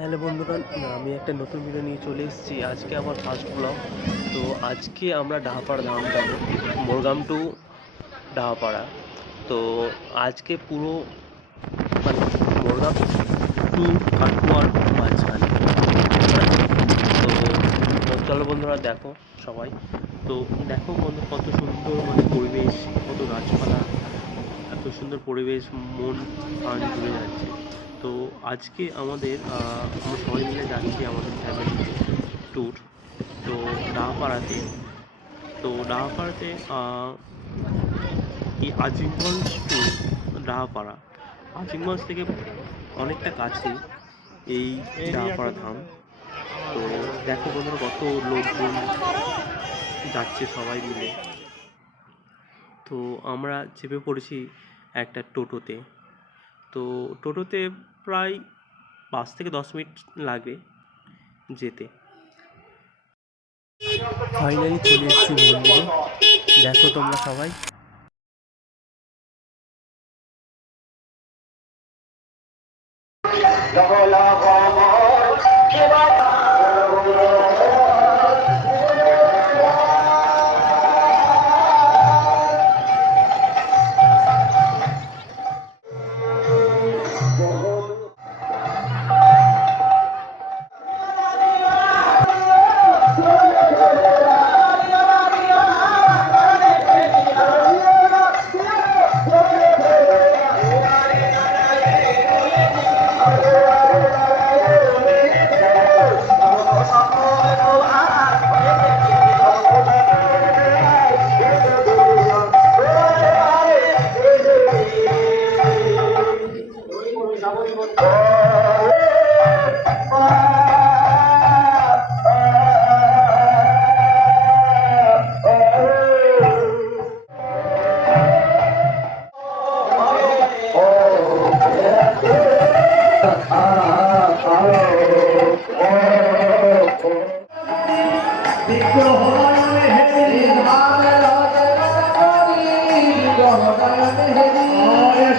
Hello বন্ধুরা, আমি একটা নতুন ভিডিও নিয়ে চলে এসেছি। আজকে আমার ফার্স্ট ব্লগ। তো আজকে আমরা ডাহাপাড়া ধাম যাবো, মোরগ্রাম টু ডাহাপাড়া। তো আজকে পুরো মানে মোরগ্রাম টু কাটোয়ার মাঝখানে। তো চলো বন্ধুরা, দেখো সবাই। তো দেখো বন্ধু, কত সুন্দর পরিবেশ, কত গাছপালা, এত সুন্দর পরিবেশ, মন প্রাণ জুড়ে যাচ্ছে। তো আজকে আমরা সবাই মিলে যাচ্ছি আমাদের ফ্যামিলি ট্যুর। তো ডাহাপাড়াতে ডাহাপাড়াতে এই আজিমগঞ্জ টু ডাহাপাড়া, আজিমগঞ্জ থেকে অনেকটা কাছে এই ডাহাপাড়া ধাম। তো দেখো বন্ধুরা, কত লোকজন যাচ্ছে সবাই মিলে। তো আমরা চেপে পড়েছি একটা টোটোতে। তো টোটোতে প্রায় 5 থেকে 10 মিনিট লাগে যেতে। ফাইনালি চলে এসেছি মন্দিরে, দেখো তোমরা সবাই।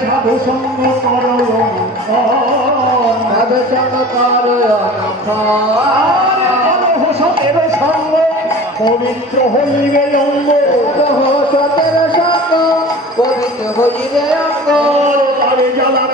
সাধু সঙ্গ সতের সঙ্গ পবিত্র হইবে অঙ্গ, সতের সঙ্গ পবিত্র হইবে অঙ্গ, তারে জ্বালার